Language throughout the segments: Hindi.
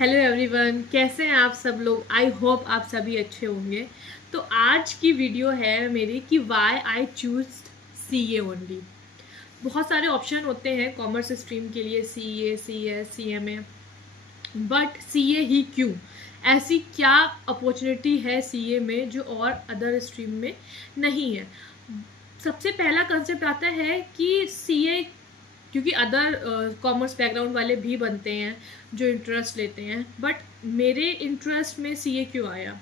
हेलो एवरीवन, कैसे हैं आप सब लोग। आई होप आप सभी अच्छे होंगे। तो आज की वीडियो है मेरी कि why I choose C A only. बहुत सारे ऑप्शन होते हैं कॉमर्स स्ट्रीम के लिए, C A, C S, C M A, but C A ही क्यों? ऐसी क्या अपॉर्चुनिटी है सी ए में जो और अदर स्ट्रीम में नहीं है? सबसे पहला कंसेप्ट आता है कि सी ए, क्योंकि अदर कॉमर्स बैकग्राउंड वाले भी बनते हैं जो इंटरेस्ट लेते हैं, बट मेरे इंटरेस्ट में सी ए क्यों आया?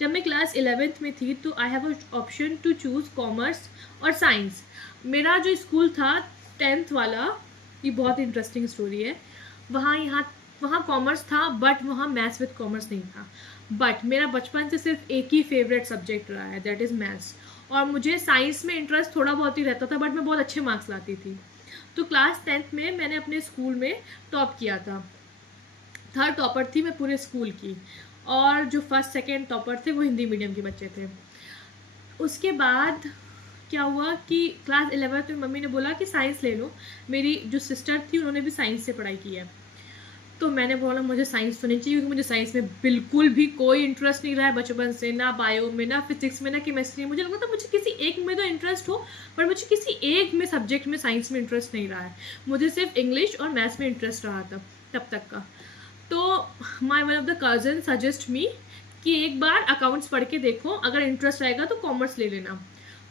जब मैं क्लास 11th में थी तो I have option to choose commerce और साइंस। मेरा जो स्कूल था 10th वाला, ये बहुत इंटरेस्टिंग स्टोरी है। वहाँ कॉमर्स था, बट वहाँ मैथ्स विद कॉमर्स नहीं था। बट मेरा बचपन से सिर्फ एक ही फेवरेट सब्जेक्ट रहा है, दैट इज़ मैथ्स। और मुझे साइंस में इंटरेस्ट थोड़ा बहुत ही रहता था, बट मैं बहुत अच्छे मार्क्स लाती थी। तो क्लास 10th में मैंने अपने स्कूल में टॉप किया था। थर्ड टॉपर थी मैं पूरे स्कूल की, और जो फर्स्ट सेकेंड टॉपर थे वो हिंदी मीडियम के बच्चे थे। उसके बाद क्या हुआ कि क्लास 11th में मम्मी ने बोला कि साइंस ले लो। मेरी जो सिस्टर थी उन्होंने भी साइंस से पढ़ाई की है, तो मैंने बोला मुझे साइंस तो नहीं चाहिए, क्योंकि मुझे साइंस में बिल्कुल भी कोई इंटरेस्ट नहीं रहा है बचपन से, ना बायो में, ना फिजिक्स में, ना केमिस्ट्री में। मुझे लगता था मुझे किसी एक में तो इंटरेस्ट हो, पर मुझे किसी एक में सब्जेक्ट में साइंस में इंटरेस्ट नहीं रहा है। मुझे सिर्फ इंग्लिश और मैथ्स में इंटरेस्ट रहा था तब तक का। तो my one of the cousin suggest me कि एक बार अकाउंट्स पढ़ के देखो, अगर इंटरेस्ट आएगा तो कॉमर्स ले लेना।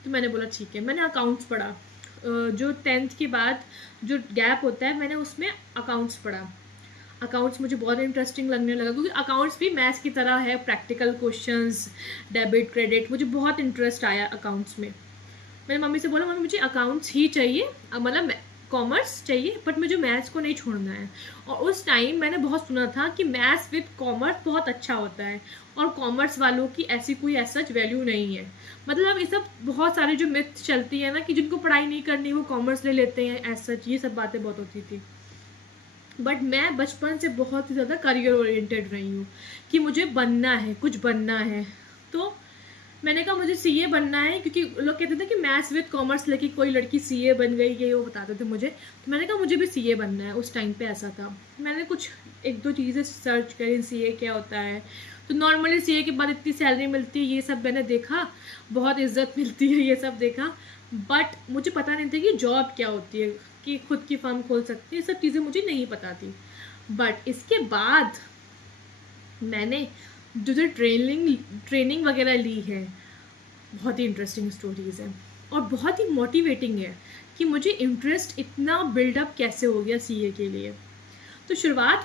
तो मैंने बोला ठीक है। मैंने अकाउंट्स पढ़ा। जो 10th के बाद जो गैप होता है, मैंने उसमें अकाउंट्स पढ़ा। अकाउंट्स मुझे बहुत इंटरेस्टिंग लगने लगा, क्योंकि अकाउंट्स भी मैथ्स की तरह है, प्रैक्टिकल क्वेश्चंस, डेबिट क्रेडिट। मुझे बहुत इंटरेस्ट आया अकाउंट्स में। मैंने मम्मी से बोला मम्मी मुझे अकाउंट्स ही चाहिए, मतलब कॉमर्स चाहिए, बट मुझे मैथ्स को नहीं छोड़ना है। और उस टाइम मैंने बहुत सुना था कि मैथ्स विद कॉमर्स बहुत अच्छा होता है, और कॉमर्स वालों की ऐसी कोई सच वैल्यू नहीं है। मतलब ये सब बहुत सारी जो मिथ चलती है ना, कि जिनको पढ़ाई नहीं करनी वो कॉमर्स ले लेते हैं, एज सच ये सब बातें बहुत होती थी। बट मैं बचपन से बहुत ही ज़्यादा करियर ओरिएंटेड रही हूँ कि मुझे बनना है, कुछ बनना है। तो मैंने कहा मुझे सीए बनना है, क्योंकि लोग कहते थे कि मैथ्स विद कॉमर्स लेके कोई लड़की सीए बन गई, ये वो बताते थे मुझे। तो मैंने कहा मुझे भी सीए बनना है। उस टाइम पे ऐसा था। मैंने कुछ एक दो चीज़ें सर्च करी, सीए क्या होता है। तो नॉर्मली सीए के बाद इतनी सैलरी मिलती है, ये सब मैंने देखा, बहुत इज्जत मिलती है, ये सब देखा। बट मुझे पता नहीं था कि जॉब क्या होती है, कि खुद की फर्म खोल सकती है, ये सब चीज़ें मुझे नहीं पता थी। बट इसके बाद मैंने जो ट्रेनिंग वगैरह ली है, बहुत ही इंटरेस्टिंग स्टोरीज़ हैं और बहुत ही मोटिवेटिंग है कि मुझे इंटरेस्ट इतना बिल्डअप कैसे हो गया सीए के लिए। तो शुरुआत